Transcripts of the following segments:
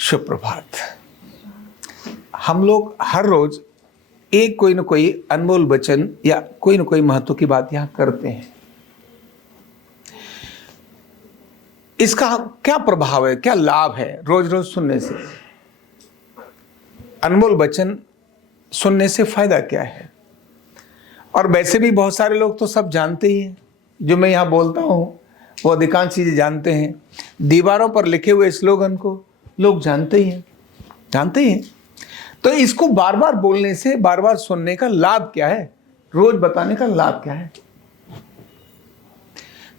सुप्रभात। हम लोग हर रोज एक कोई ना कोई अनमोल वचन या कोई ना कोई महत्व की बात यहां करते हैं। इसका क्या प्रभाव है, क्या लाभ है रोज रोज सुनने से? अनमोल वचन सुनने से फायदा क्या है? और वैसे भी बहुत सारे लोग तो सब जानते ही हैं, जो मैं यहां बोलता हूं वो अधिकांश चीजें जानते हैं। दीवारों पर लिखे हुए स्लोगन को लोग जानते ही हैं। तो इसको बार बार बोलने से, बार बार सुनने का लाभ क्या है? रोज बताने का लाभ क्या है?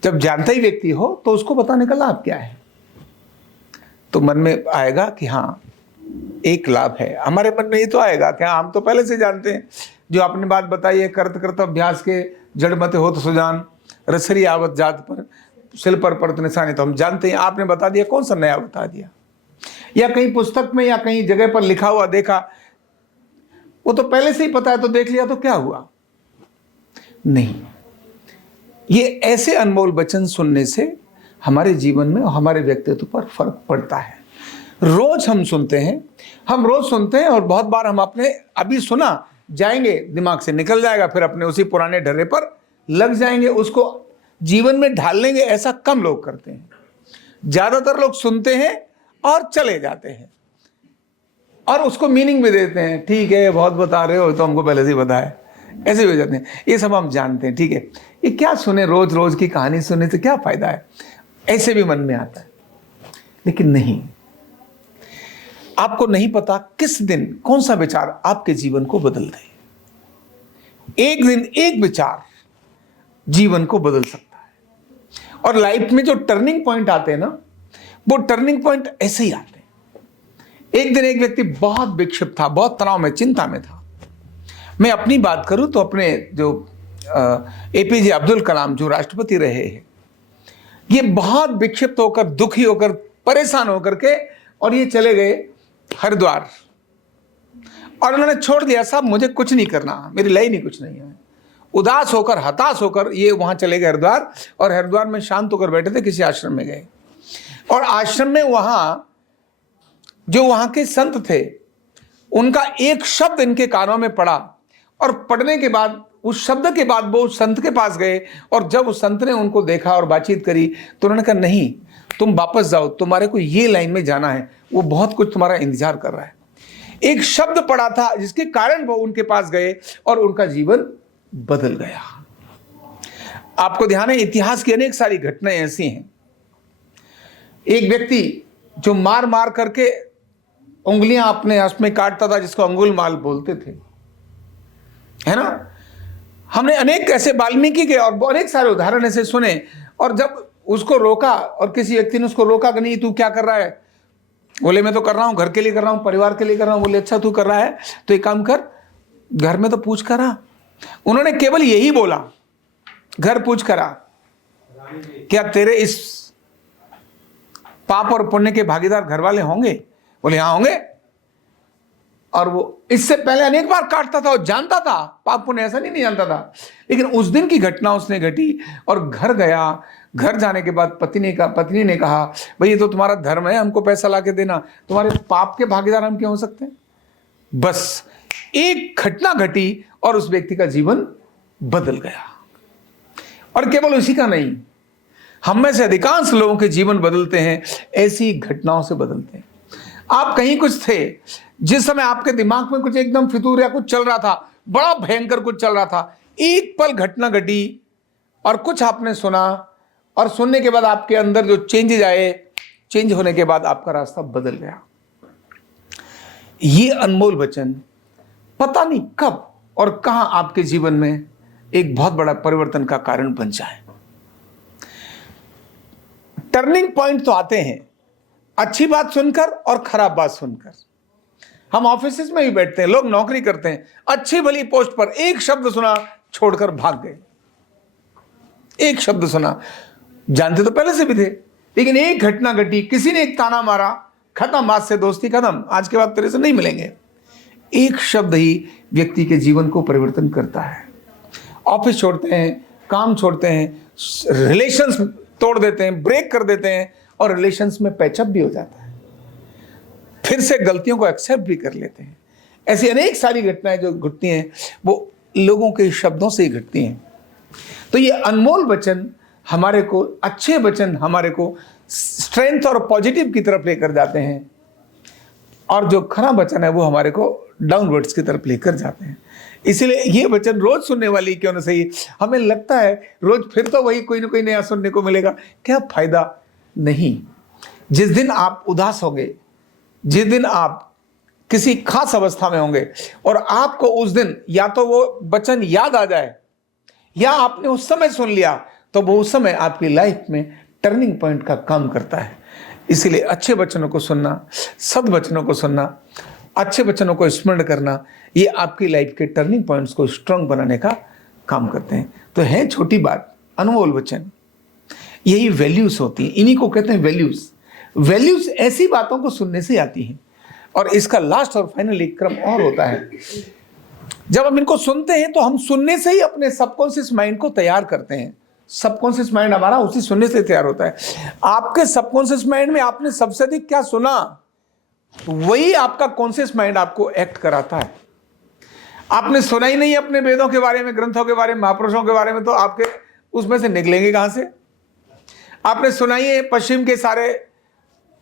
जब जानता ही व्यक्ति हो तो उसको बताने का लाभ क्या है? तो मन में आएगा कि हाँ, एक लाभ है। हमारे मन में ये तो आएगा कि हाँ, हम तो पहले से जानते हैं, जो आपने बात बताई है, करत करत अभ्यास के जड़ मत होत सुजान, रसरी आवत जात पर सिल पर परत निशानी, तो हम जानते हैं। आपने बता दिया, कौन सा नया बता दिया? या कहीं पुस्तक में या कहीं जगह पर लिखा हुआ देखा, वो तो पहले से ही पता है, तो देख लिया तो क्या हुआ? नहीं। ये ऐसे अनमोल वचन सुनने से हमारे जीवन में और हमारे व्यक्तित्व पर फर्क पड़ता है। रोज हम सुनते हैं, और बहुत बार हम अपने अभी सुना जाएंगे, दिमाग से निकल जाएगा, फिर अपने उसी पुराने ढर्रे पर लग जाएंगे, उसको जीवन में ढाल लेंगे। ऐसा कम लोग करते हैं। ज्यादातर लोग सुनते हैं और चले जाते हैं, और उसको मीनिंग भी देते हैं। ठीक है, बहुत बता रहे हो, तो हमको पहले से ही पता है, ऐसे भी हो जाते हैं। ये सब हम जानते हैं, ठीक है, ये क्या सुने, रोज रोज की कहानी सुनने से क्या फायदा है? ऐसे भी मन में आता है। लेकिन नहीं, आपको नहीं पता किस दिन कौन सा विचार आपके जीवन को बदल दे। एक दिन एक विचार जीवन को बदल सकता है। और लाइफ में जो टर्निंग पॉइंट आते हैं ना, वो टर्निंग पॉइंट ऐसे ही आते हैं। एक दिन एक व्यक्ति बहुत विक्षिप्त था, बहुत तनाव में, चिंता में था। मैं अपनी बात करूं तो अपने जो एपीजे अब्दुल कलाम, जो राष्ट्रपति रहे हैं, ये बहुत विक्षिप्त होकर, दुखी होकर, परेशान होकर के, और ये चले गए हरिद्वार, और उन्होंने छोड़ दिया, साहब मुझे कुछ नहीं करना, मेरी लय नहीं, कुछ नहीं है। उदास होकर, हताश होकर ये वहां चले गए हरिद्वार, और हरिद्वार में शांत होकर बैठे थे, किसी आश्रम में गए, और आश्रम में वहां जो वहां के संत थे, उनका एक शब्द इनके कानों में पड़ा, और पढ़ने के बाद, उस शब्द के बाद वो उस संत के पास गए, और जब उस संत ने उनको देखा और बातचीत करी, तो उन्होंने कहा, नहीं, तुम वापस जाओ, तुम्हारे को ये लाइन में जाना है, वो बहुत कुछ तुम्हारा इंतजार कर रहा है। एक शब्द पड़ा था जिसके कारण वो उनके पास गए, और उनका जीवन बदल गया। आपको ध्यान है, इतिहास की अनेक सारी घटनाएं ऐसी हैं। एक व्यक्ति जो मार मार करके उंगलियां अपने हस्त में काटता था, जिसको अंगुल माल बोलते थे, है ना। हमने अनेक ऐसे वाल्मीकि के और अनेक सारे उदाहरण ऐसे सुने, और जब उसको रोका, और किसी व्यक्ति ने उसको रोका कि नहीं, तू क्या कर रहा है? बोले, मैं तो कर रहा हूं, घर के लिए कर रहा हूं, परिवार के लिए कर रहा हूं। बोले, अच्छा, तू कर रहा है तो एक काम कर, घर में तो पूछ कर आ। उन्होंने केवल यही बोला, घर पूछ कर आ, क्या तेरे इस पाप और पुण्य के भागीदार घर वाले होंगे? बोले, हाँ होंगे। और वो इससे पहले अनेक बार काटता था, और जानता था पाप पुण्य, ऐसा नहीं जानता था। लेकिन उस दिन की घटना उसने घटी, और घर गया। घर जाने के बाद पत्नी ने कहा, भाई ये तो तुम्हारा धर्म है, हमको पैसा ला के देना, तुम्हारे पाप के भागीदार हम क्यों हो सकते हैं? बस एक घटना घटी, और उस व्यक्ति का जीवन बदल गया। और केवल उसी का नहीं, हम में से अधिकांश लोगों के जीवन बदलते हैं, ऐसी घटनाओं से बदलते हैं। आप कहीं कुछ थे, जिस समय आपके दिमाग में कुछ एकदम फितूर या कुछ चल रहा था, बड़ा भयंकर कुछ चल रहा था, एक पल घटना घटी, और कुछ आपने सुना, और सुनने के बाद आपके अंदर जो चेंजेज आए, चेंज होने के बाद आपका रास्ता बदल गया। ये अनमोल वचन पता नहीं कब और कहां आपके जीवन में एक बहुत बड़ा परिवर्तन का कारण बन जाए। टर्निंग पॉइंट तो आते हैं अच्छी बात सुनकर और खराब बात सुनकर। हम ऑफिस में भी बैठते हैं, लोग नौकरी करते हैं, अच्छी भली पोस्ट पर एक शब्द सुना, छोड़कर भाग गए। एक शब्द सुना, जानते तो पहले से भी थे, लेकिन एक घटना घटी, किसी ने एक ताना मारा, खत्म, आज से दोस्ती खत्म, आज के बाद तेरे से नहीं मिलेंगे। एक शब्द ही व्यक्ति के जीवन को परिवर्तन करता है। ऑफिस छोड़ते हैं, काम छोड़ते हैं, रिलेशंस तोड़ देते हैं, ब्रेक कर देते हैं, और रिलेशंस में पैचअप भी हो जाता है। फिर से गलतियों को एक्सेप्ट भी कर लेते हैं। ऐसी अनेक सारी घटनाएं जो घटती हैं वो लोगों के शब्दों से ही घटती हैं। तो ये अनमोल वचन हमारे को, अच्छे वचन हमारे को स्ट्रेंथ और पॉजिटिव की तरफ लेकर जाते हैं, और जो खराब वचन है वो हमारे को डाउनवर्ड्स की तरफ लेकर जाते हैं। इसलिए ये वचन रोज सुनने वाली क्यों ना सही, हमें लगता है रोज फिर तो वही कोई ना कोई नया सुनने को मिलेगा, क्या फायदा? नहीं। जिस दिन आप उदास होंगे, जिस दिन आप किसी खास अवस्था में होंगे और आपको उस दिन या तो वो वचन याद आ जाए या आपने उस समय सुन लिया, तो वो उस समय आपकी लाइफ में टर्निंग पॉइंट का काम करता है। इसीलिए अच्छे वचनों को सुनना, सद वचनों को सुनना, अच्छे वचनों को स्मरण करना, ये आपकी लाइफ के टर्निंग पॉइंट्स को स्ट्रांग बनाने का काम करते हैं। तो है छोटी बात, अनमोल वचन, यही वैल्यूज होती हैं, इन्हीं को कहते हैं वैल्यूज। वैल्यूज ऐसी बातों को सुनने से आती हैं। और इसका लास्ट और फाइनल एक क्रम और होता है, जब हम इनको सुनते हैं तो हम सुनने से ही अपने सबकॉन्शियस माइंड को तैयार करते हैं। सबकॉन्शियस माइंड हमारा उसी सुनने से तैयार होता है। आपके सबकॉन्शियस माइंड में आपने सबसे अधिक क्या सुना, वही आपका कॉन्शियस माइंड आपको एक्ट कराता है। आपने सुना ही नहीं अपने वेदों के बारे में, ग्रंथों के बारे में, महापुरुषों के बारे में, तो आपके उसमें से निकलेंगे कहां से? आपने सुना ही है पश्चिम के सारे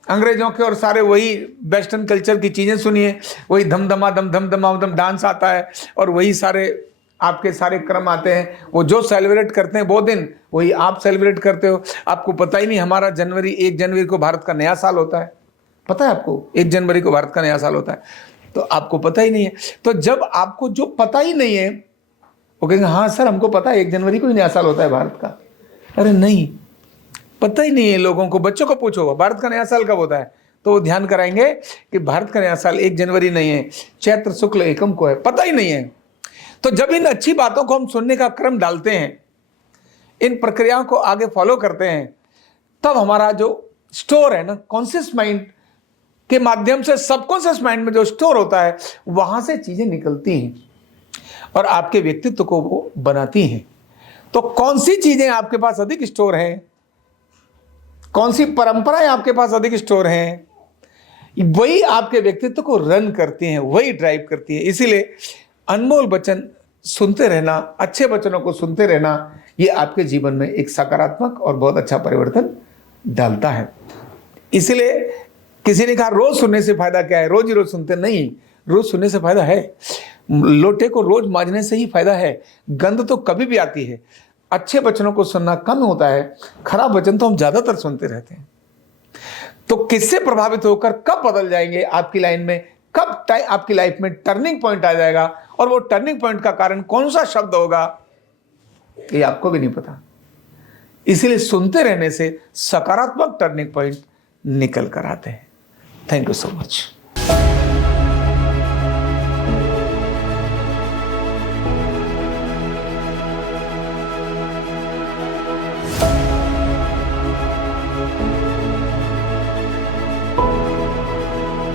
अंग्रेजों के और सारे वही वेस्टर्न कल्चर की चीजें सुनिए, वही धम धमा दम धम धमा दम डांस आता है और वही सारे आपके सारे क्रम आते हैं। वो जो सेलिब्रेट करते हैं वो दिन वही आप सेलिब्रेट करते हो। आपको पता ही नहीं हमारा 1 जनवरी को भारत का नया साल होता है। पता है आपको 1 जनवरी को भारत का नया साल होता है? तो आपको पता ही नहीं है। तो जब आपको जो पता ही नहीं है वो कहेंगे हाँ सर हमको पता है 1 जनवरी को ही नया साल होता है भारत का। अरे नहीं, पता ही नहीं है लोगों को। बच्चों को पूछो भारत का नया साल कब होता है, तो वो ध्यान कराएंगे कि भारत का नया साल 1 जनवरी नहीं है, चैत्र शुक्ल एकम को है। पता ही नहीं है। तो जब इन अच्छी बातों को हम सुनने का क्रम डालते हैं, इन प्रक्रियाओं को आगे फॉलो करते हैं, तब हमारा जो स्टोर है ना, कॉन्शियस माइंड के माध्यम से सबकॉन्शियस माइंड में जो स्टोर होता है वहां से चीजें निकलती हैं और आपके व्यक्तित्व को वो बनाती हैं। तो कौन सी चीजें आपके पास अधिक स्टोर हैं, कौन सी परंपराएं आपके पास अधिक स्टोर हैं, वही आपके व्यक्तित्व को रन करती हैं, वही ड्राइव करती है। इसीलिए अनमोल वचन सुनते रहना, अच्छे वचनों को सुनते रहना, ये आपके जीवन में एक सकारात्मक और बहुत अच्छा परिवर्तन डालता है। इसलिए किसी ने कहा रोज सुनने से फायदा क्या है, रोज ही रोज सुनते नहीं। रोज सुनने से फायदा है, लोटे को रोज मांजने से ही फायदा है। गंध तो कभी भी आती है। अच्छे वचनों को सुनना कम होता है, खराब वचन तो हम ज्यादातर सुनते रहते हैं। तो किससे प्रभावित होकर कब बदल जाएंगे आपकी लाइन में, कब आपकी लाइफ में टर्निंग पॉइंट आ जाएगा और वो टर्निंग पॉइंट का कारण कौन सा शब्द होगा, ये आपको भी नहीं पता। इसीलिए सुनते रहने से सकारात्मक टर्निंग पॉइंट निकल कर आते हैं। Thank you so much.